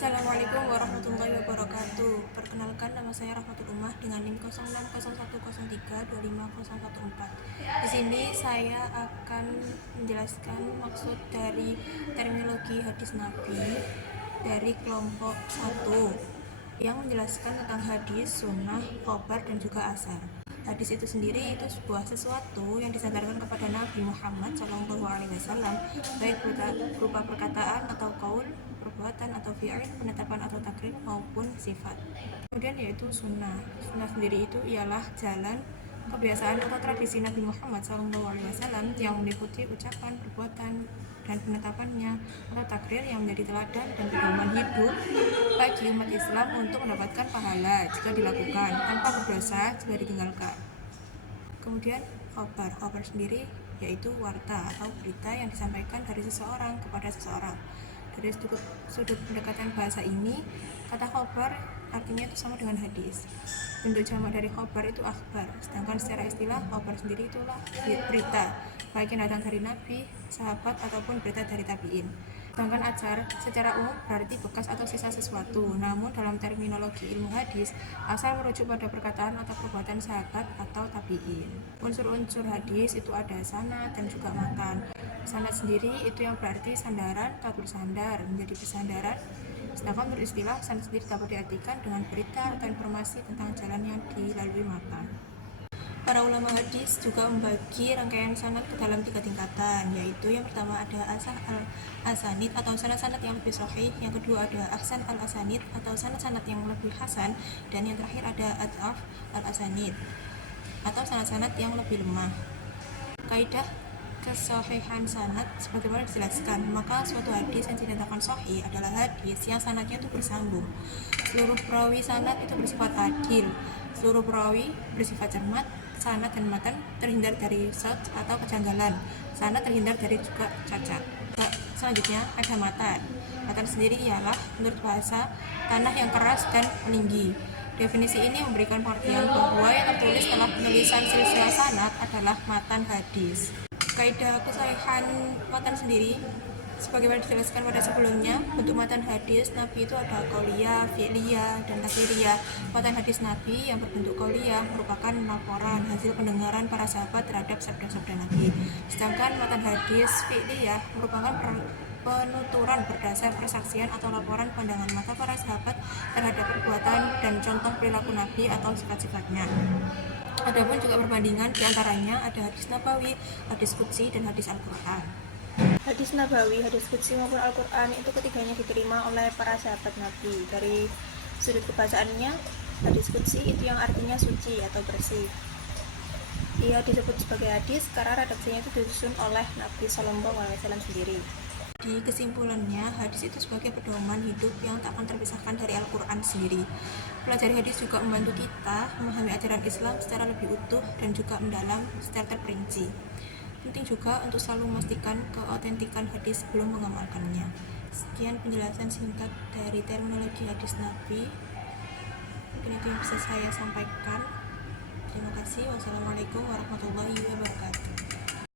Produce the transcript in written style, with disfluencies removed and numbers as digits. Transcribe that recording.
Assalamualaikum warahmatullahi wabarakatuh. Perkenalkan, nama saya Rahmatul Ummah dengan NIM 060103250114. Di sini saya akan menjelaskan maksud dari terminologi hadis Nabi dari kelompok 1 yang menjelaskan tentang hadis, sunnah, khobar, dan juga asar. Hadis itu sendiri itu sebuah sesuatu yang disandarkan kepada Nabi Muhammad SAW, baik berupa perkataan atau qaul, perbuatan atau fi'il, penetapan atau takrir maupun sifat. Kemudian yaitu sunnah. Sunnah sendiri itu ialah jalan, kebiasaan atau tradisi Nabi Muhammad SAW yang meliputi ucapan, perbuatan, dan penetapannya atau takrir yang menjadi teladan dan pedoman hidup bagi umat Islam untuk mendapatkan pahala jika dilakukan, tanpa berdosa jika ditinggalkan. Kemudian khobar sendiri yaitu warta atau berita yang disampaikan dari seseorang kepada seseorang. Dari sudut pendekatan bahasa ini, kata khobar artinya itu sama dengan hadis. Bentuk jamak dari khobar itu akhbar, sedangkan secara istilah khobar sendiri itulah berita, baik yang datang dari Nabi, sahabat, ataupun berita dari tabi'in. Sedangkan ajar secara umum berarti bekas atau sisa sesuatu, namun dalam terminologi ilmu hadis, asal merujuk pada perkataan atau perbuatan sahabat atau tabi'in. Unsur-unsur hadis itu ada sanad dan juga matan. Sanad sendiri itu yang berarti sandaran atau bersandar menjadi bersandaran. Sedangkan menurut istilah, sanad sendiri dapat diartikan dengan berita atau informasi tentang jalan yang dilalui matan. Para ulama hadis juga membagi rangkaian sanad ke dalam 3 tingkatan, yaitu yang pertama ada asah al-asanid atau sanad-sanad yang lebih sahih, yang kedua ada ahsan al-asanid atau sanad-sanad yang lebih hasan, dan yang terakhir ada ad'af al-asanid atau sanad-sanad yang lebih lemah. Kaidah kesahihan sanad sebagaimana dijelaskan, maka suatu hadis yang dinyatakan sahih adalah hadis yang sanadnya itu bersambung. Seluruh perawi sanad itu bersifat adil, seluruh perawi bersifat cermat, sanad dan matan terhindar dari syadd atau kejanggalan, sanad terhindar dari juga cacat. Selanjutnya ada matan. Matan sendiri ialah menurut bahasa tanah yang keras dan meninggi. Definisi ini memberikan pengertian bahwa yang tertulis setelah penulisan silsilah sanad adalah matan hadis. Kaidah kesahihan matan sendiri sebagaimana dijelaskan pada sebelumnya, bentuk matan hadis Nabi itu ada qauliyah, fi'liyah, dan takririah. Matan hadis Nabi yang berbentuk qauliyah merupakan laporan hasil pendengaran para sahabat terhadap sabda-sabda Nabi. Sedangkan matan hadis fi'liyah merupakan penuturan berdasar persaksian atau laporan pandangan mata para sahabat terhadap perbuatan dan contoh perilaku Nabi atau sifat-sifatnya. Adapun juga perbandingan diantaranya ada hadis Nabawi, hadis Qudsi, dan hadis Al-Quran. Hadis Nabawi, hadis Qudsi maupun Al-Quran itu ketiganya diterima oleh para sahabat Nabi. Dari sudut kebacaannya, hadis Qudsi itu yang artinya suci atau bersih. Ia disebut sebagai hadis karena redaksinya itu disusun oleh Nabi SAW sendiri. Di kesimpulannya, hadis itu sebagai pedoman hidup yang tak akan terpisahkan dari Al-Quran sendiri. Pelajari hadis juga membantu kita memahami ajaran Islam secara lebih utuh dan juga mendalam secara terperinci. Penting juga untuk selalu memastikan keautentikan hadis sebelum mengamalkannya. Sekian penjelasan singkat dari terminologi hadis Nabi. Mungkin itu yang bisa saya sampaikan. Terima kasih. Wassalamualaikum warahmatullahi wabarakatuh.